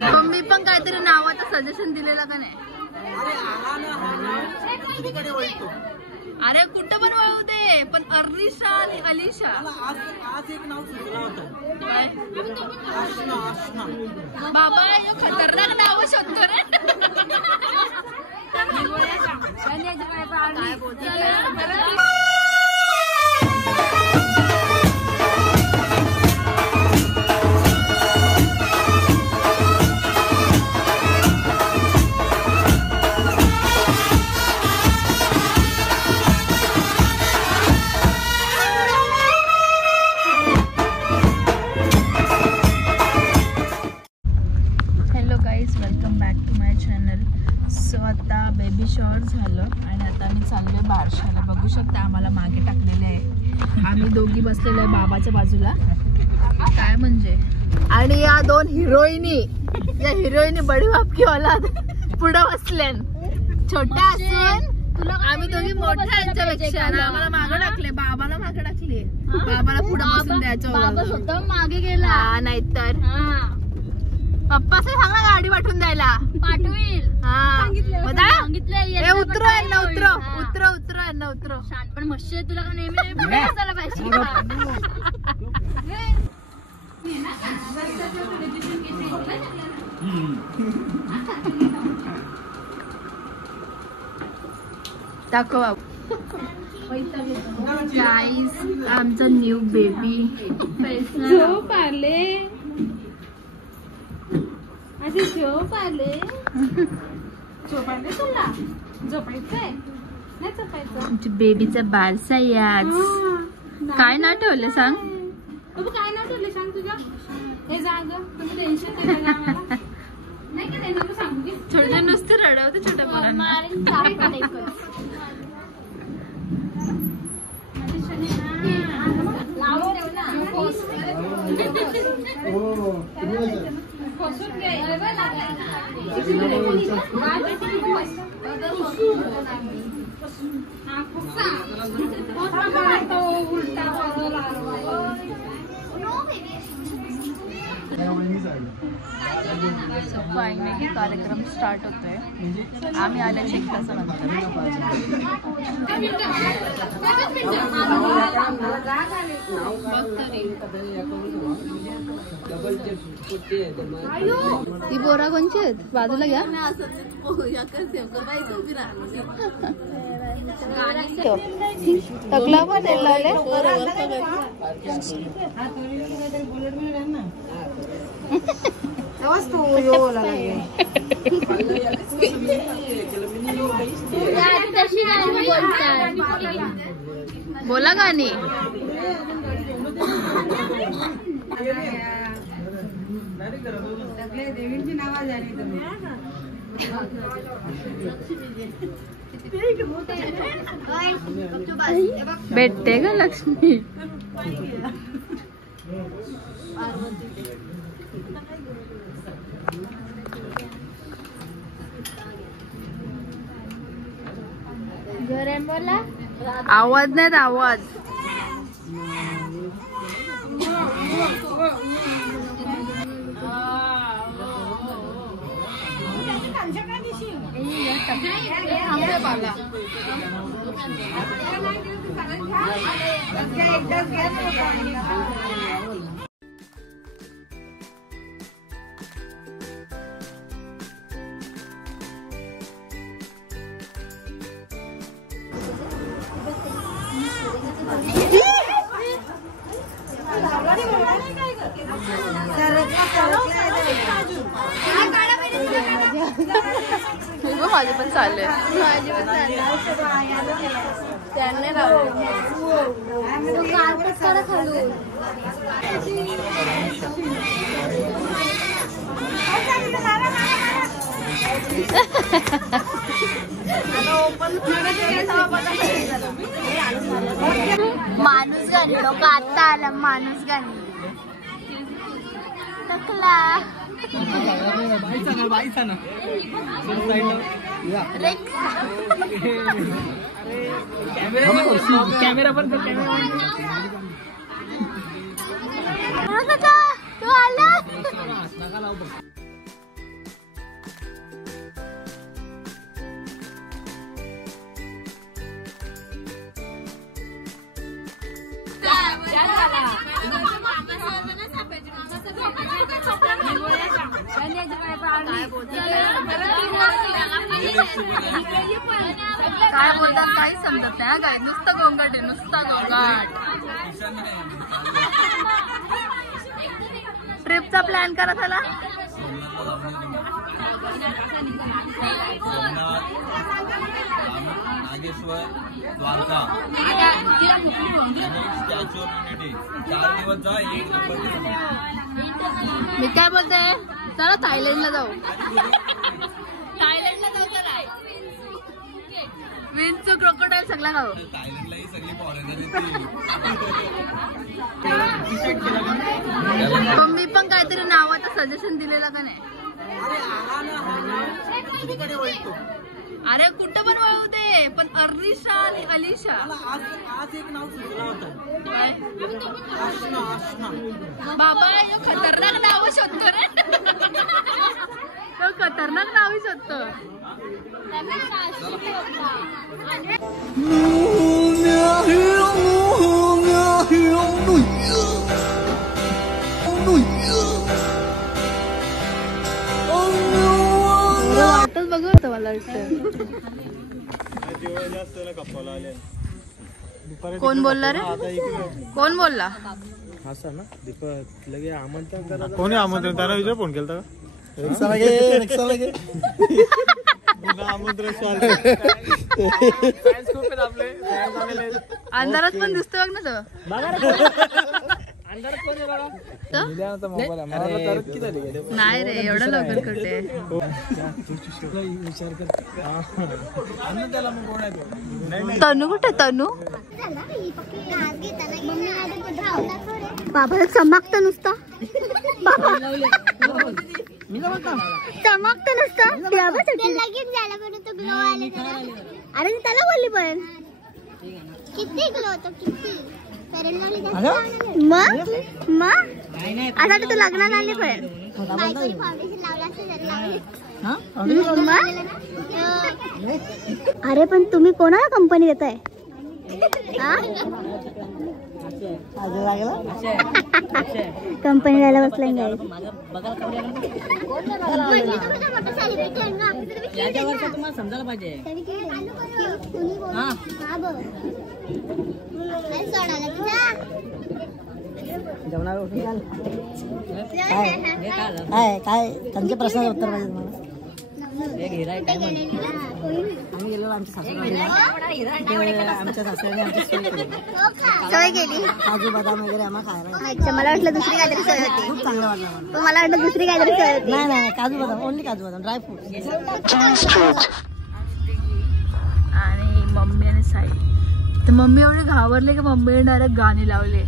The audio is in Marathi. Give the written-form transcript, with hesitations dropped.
मम्मी पण काहीतरी नावाचं सजेशन दिलेलं का नाही? अरे कुठं पण वळू दे, पण अर्लिशा आणि अलिशा. आज एक नाव सुचलं होतं. बाबा खतरनाक नाव शोधतो रे. काय बोलतो? Welcome back to my channel. So आता बेबी शॉवर झालं आणि आता आम्ही चाललोय बारशाला. बघू शकता आम्हाला मागे टाकलेले आहे. आम्ही दोघी बसलेलो आहे बाबाच्या बाजूला. काय म्हणजे, आणि या दोन हिरोईनी, या हिरोईनी बडी बापकी औलाद पुढे बसल्यान. छोट्या असून आम्ही दोघी मोठ्या यांच्यापेक्षा आम्हाला मागे टाकले. बाबाला मागे टाकले. बाबाला पुढे बसून द्यायचं. बाबा स्वतः मागे गेला. नाहीतर पप्पा सांग ना गाडी पाठवून द्यायला. पाठवेल. उतरो यांना, उतरो उतरो उतरो यांना, उतरो. पण मस्त तुला का नेहमी बसायला पाहिजे. दाखव गाईस आमचं न्यू बेबी. झोप आले, झोप आले. बेबीचा बारसा याच. काय नाव ठेवलं सांग? काय नाव ठेवलं सांग तुझ्या? हे जाग तुम्ही टेन्शन छोटे नुसते रडवते छोट्या मुलांना. फायनली कार्यक्रम स्टार्ट होतोय. आम्ही आल्याचे 1 तासानंतर. ही बोरा कोणची आहेत? बाजूला घ्या. तकला पण बोला गाणी. देवींची नावा जाणी तुम्ही. भेटते का लक्ष्मी? बोला आवाज नाहीत, आवाज. माझी पण चालू आहे. माझी पण त्यांनी माणूस गाणी लोक आता आला. माणूस गाणी टकला कॅमेरा पण काय बोलतात काही समजत नाही काय, नुसतं गोंगाट आहे, नुसतं गोंगाट. ट्रिपचा प्लॅन करा त्याला. Nageshwar, Dwarka, Statue of Unity 4 दिवस जा. 1 नंबर. मी काय बोलते, चला थायलंडला जाऊ. थायलंडला जाऊ चला. विंचू क्रोकोडाईल सगळा खाऊ. थायलंडला ही सगळी फॉरेनर मम्मी पण काहीतरी नावाचं सजेशन दिलेलं का नाही. अरे कुठं पण वळू दे, पण अर्निशा आणि अलिशा. आज एक नाव सुचलं होतं. बाबा यो खतरनाक नाव शोधतो रे. तो खतरनाक नाव शोधतो. वाटच बघू होतं मला वाटतं. कोण बोलला रे, कोण बोलला. कोणी आमंत्रण त्याला विचार फोन केला का. अंधारात पण दिसतो बघ ना तो. नाही रे एवढं लवकर कुठे. तनू कुठे, तनू बाबा चमकत नुसतं. बाबा चमकत नुसतं. लगेच झालं पण तो ग्लो आले. अरे मी त्याला बोलली पण किती ग्लो होतो किती. मग आता तू लग्नाला आले पण अरे पण तुम्ही कोणाला कंपनी देताय. कंपनी द्यायला बसला समजायला पाहिजे. काय त्यांचे प्रश्नाचं उत्तर पाहिजे आम्ही गेलो आमच्या सासऱ्याने आमची सोय केली. काजू बदाम वगैरे आम्हाला खायला. अच्छा मला वाटलं दुसरी काहीतरी सोय होती. खूप चांगलं वाटलं मला. मला वाटलं दुसरी काहीतरी सोय होती. नाही नाही काजू बदाम, ओनली काजू बदाम, ड्रायफ्रूट. आणि मम्मी आणि साई तर मम्मी एवढे घाबरले की मम्मीने डायरेक्ट गाणे लावले.